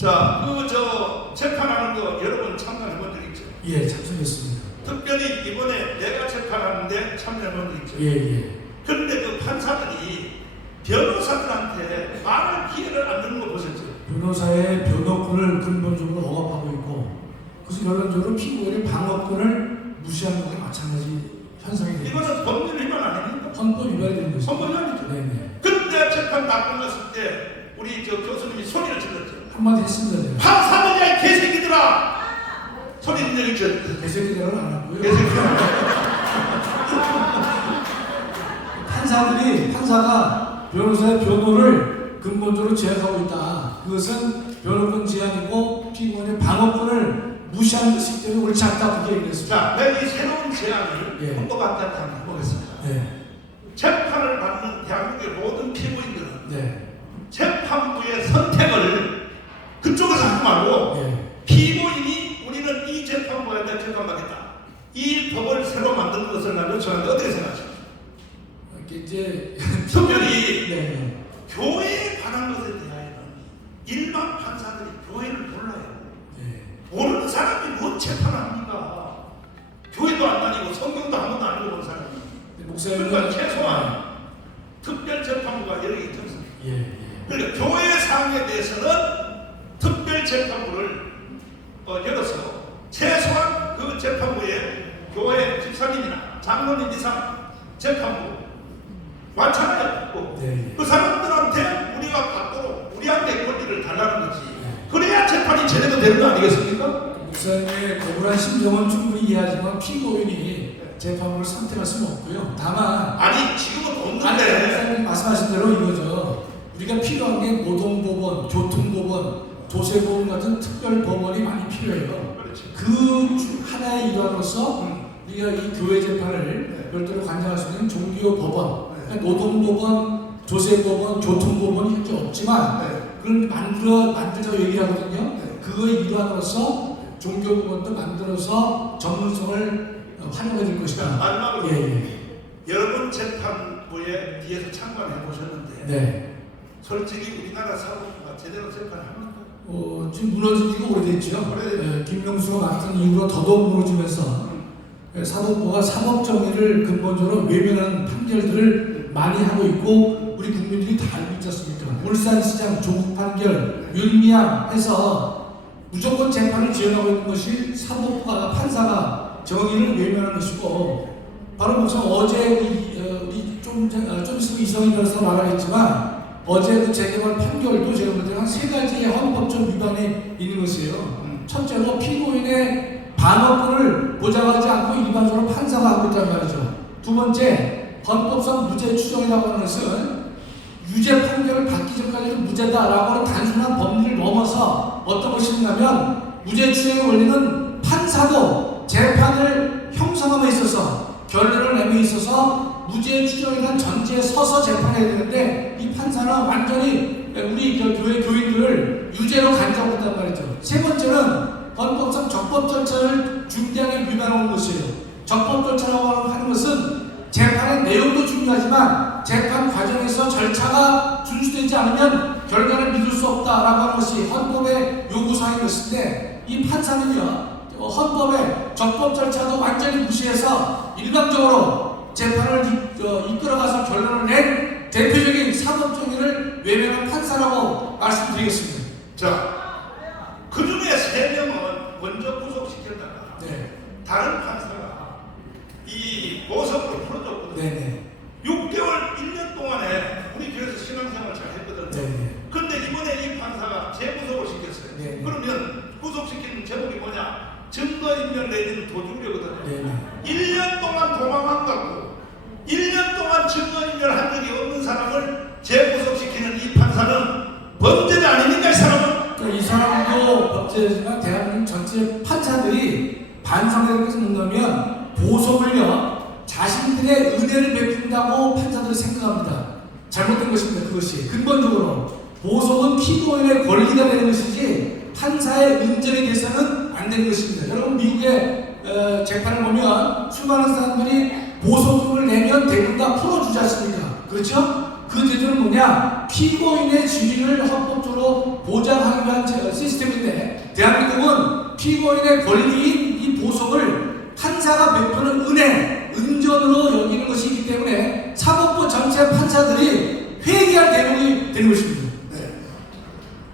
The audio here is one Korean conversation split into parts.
자, 재판하는 거 여러분 참가해 본 적 있죠? 예, 참석했습니다. 특별히 이번에 내가 재판하는데 참여해 본 적 있죠? 예. 그런데 그 판사들이 변호사들한테 말할 기회를 안 주는 거 보셨죠? 변호사의 변호권을 근본적으로 억압하고 있고, 그래서 결론적으로 피고인의 방어권을 무시하는 것과 마찬가지 현상이 됩니다. 이거는 법률 위반 아닙니까? 헌법 위반이 되는 것이죠. 헌법 위반이죠. 네네. 근데 재판 다 끝났을 때 우리 교수님이 소리를 질렀죠. 한마디 했습니다. 제가. 판사들이야 이 개새끼들아! 소리 들리죠? 개새끼들은 안 하고요. 판사가 변호사의 변호를 근본적으로 제약하고 있다. 그것은 변호권 제한이고 피고인의 방어권을 무시하는 것이기 때문에 옳지 않다. 그렇게 얘기했습니다. 자, 이 새로운 제안을 헌법학자한테 한번 해보겠습니다. 네. 재판을 받는 대한민국의 모든 피고인들은 네. 재판부의 선택을 그쪽에서 하지 말고 네. 피고인이 우리는 이 재판부에 대해 재판받겠다. 이 법을 새로 만드는 것을 나는 저한테 어떻게 생각하십니까? 이제 특별히 네. 교회에 관한 것에 대하여는 일반 판사들이 교회를 몰라요. 네. 모르는 사람이 뭔 재판을 합니까? 교회도 안 다니고 성경도 한 번도 안 읽어본 사람이. 그러니까 최소한 특별재판부가 여러 개 있습니다. 그러니까 교회 사항에 대해서는 특별재판부를 열어서 최소한 그 재판부에 교회 집사님이나 장로님 이상 재판부 완창하고 그 사람들한테 우리가 받도록 우리한테 권리를 달라는 거지. 그래야 재판이 제대로 되는 거 아니겠습니까? 목사님의 거부란 심정은 충분히 이해하지만 피고인이 재판부를 선택할 수는 없고요. 다만 아니 지금은 없는데 목사님 말씀하신 대로 이거죠. 우리가 필요한 게 노동법원, 교통법원, 조세법원 같은 특별법원이 많이 필요해요. 그 하나의 일환으로서 우리가 이 교회 재판을 별도로 관장할 수 있는 종교법원, 그러니까 노동법원, 조세법원, 교통법원이 현재 없지만 그걸 만들자고 얘기를 하거든요. 그거의 일환으로서 종교법원도 만들어서 전문성을 활용해 줄 것이다. 마지막으로 여러분 재판부에 뒤에서 참관해 보셨는데 솔직히 우리나라 사법부가 제대로 재판합니까? 지금 무너진 지가 오래됐죠. 김명수가 맡은 이후로 더더욱 무너지면서 사법부가 사법정의를 근본적으로 외면하는 판결들을 많이 하고 있고 우리 국민들이 다 알고 있지 않습니까? 울산시장 조국 판결, 윤미향 해서 무조건 재판을 지원하고 있는 것이 사법부가 판사가 정의를 외면하는 것이고 바로 목사 어제 우리 좀 있으면 이성희 변호사가 말하겠지만 어제 그 재개발 판결도 제가 볼 때는 한 3가지의 헌법적 위반이 있는 것이에요. 첫째로 피고인의 방어권을 보장하지 않고 일반적으로 판사가 하고 있다는 말이죠. 두 번째, 헌법상 무죄 추정이라고 하는 것은 유죄 판결을 받기 전까지는 무죄다라고 하는 단순한 법리를 넘어서 어떤 것이 있냐면 무죄 추정의 원리는 판사도 재판을 형성함에 있어서 결론을 내밀에 있어서 무죄 추정이라는 전제에 서서 재판해야 되는데 이 판사는 완전히 우리 교회 교인들을 유죄로 간주하고 있단 말이죠. 세 번째는 헌법상 적법 절차를 중대하게 위반하는 것이에요. 적법 절차라고 하는 것은 재판의 내용도 중요하지만 재판 과정에서 절차가 준수되지 않으면 결과를 믿을 수 없다라고 하는 것이 헌법의 요구사항인 것인데 이 판사는요 헌법의 적법 절차도 완전히 무시해서 일방적으로 재판을 이끌어가서 결론을 낸 대표적인 사법정의를 외면한 판사라고 말씀드리겠습니다. 자, 그 중에 3명은 먼저 구속시켰다가 다른 판사가 이 보석으로 풀어줬거든요. 6개월, 1년 동안에 우리 교회에서 신앙생활 잘 했거든요. 그런데 이번에 이 판사가 재구속을 시켰어요. 그러면 구속시키는 제목이 뭐냐? 증거인멸 내지는 도주죄거든요. 1년 동안 도망 안 가고 1년 동안 증거인멸한 적이 없는 사람을 재구속시키는 이 판사는 범죄자 아닙니까? 이 사람은? 이 사람도 범죄지만 대한민국 전체 판사들이 반성해야 것은 뭔가면 보석을요 자신들의 은혜를 베푼다고 판사들이 생각합니다. 잘못된 것입니다. 그것이 근본적으로 보석은 피고인의 권리가 되는 것이지 판사의 은전에 대해서는 안 되는 것입니다. 여러분 미국의 재판을 보면 수많은 사람들이 보석금을 내면 대부분 다 풀어주지 않습니까? 그렇죠? 그 제도는 뭐냐? 피고인의 지위를 헌법적으로 보장하기 위한 시스템 피고인의 권리인 이 보석을 판사가 베푸는 은전으로 여기는 것이기 때문에 사법부 전체 판사들이 회개할 대목이 되는 것입니다. 네.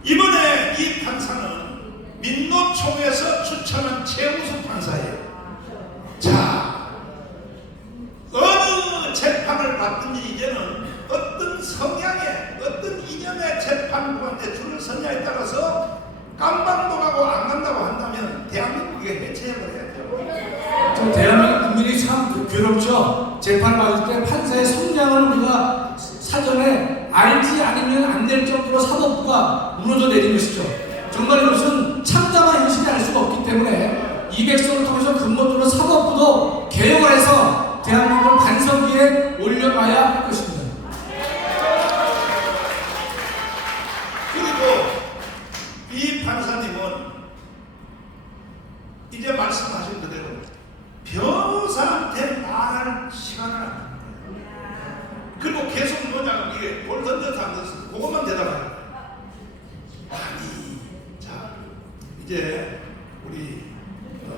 이번에 이 판사는 민노총에서 추천한 최우수 판사예요. 자, 어느 재판을 받든지 이제는 어떤 성향의 어떤 이념의 재판부한테 줄을 서냐에 따라서 깜방도 가고 안 간다고 한다면 대한민국에 해체해버려야 돼요. 저 대한민국 국민이 참 괴롭죠. 재판을 받을 때 판사의 성향을 우리가 사전에 알지 않으면 안 될 정도로 사법부가 무너져 내린 것이죠. 정말 이것은 참담한 현실이 알 수가 없기 때문에 200석을 통해서 근본적으로 사법부도 개혁을 해서 대한민국을 반성기에 올려놔야 할 것입니다. 그리고 이 판사님은 이제 말씀하신 그대로 변호사한테 말할 시간을 안 합니다. 그리고 계속 뭐냐면 이게 뭘 던져서 안 던져서 그것만 대답해요. 아니, 자 이제 우리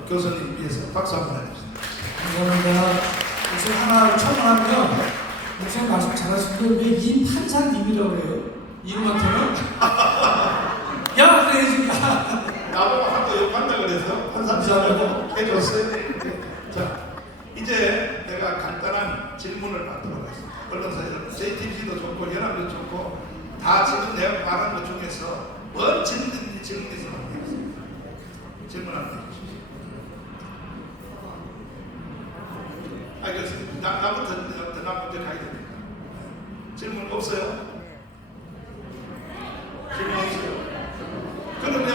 교수님 위해서 박수 한번 해주세요. 감사합니다. 우선 하나 첨언하면 선생님 말씀 잘하시는데 왜 이 판사님이라고 그래요? 이름한테는? 야 그래야지가 나보고 한번 욕한다 그래서 판사님하고 해줬어요. 자 이제 내가 간단한 질문을 받도록 하겠습니다. 언론사에서 JTBC도 좋고 연합도 좋고 다 지금 내가 말한 것 중에서 뭔 질문이 있으면 하겠습니다. 질문 한번 해주십시오. 알겠습니다. 나부터 먼저 가야 되니까. 질문 없어요? 질문 없어요? 그러면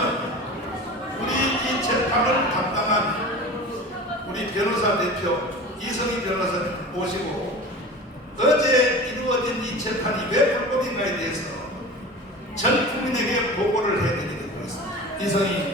우리 이 재판을 담당한 우리 변호사 대표 이성희 변호사님 모시고 어제 이루어진 이 재판이 왜 불법인가에 대해서 전 국민에게 보고를 해드리도록 하겠습니다. 이성희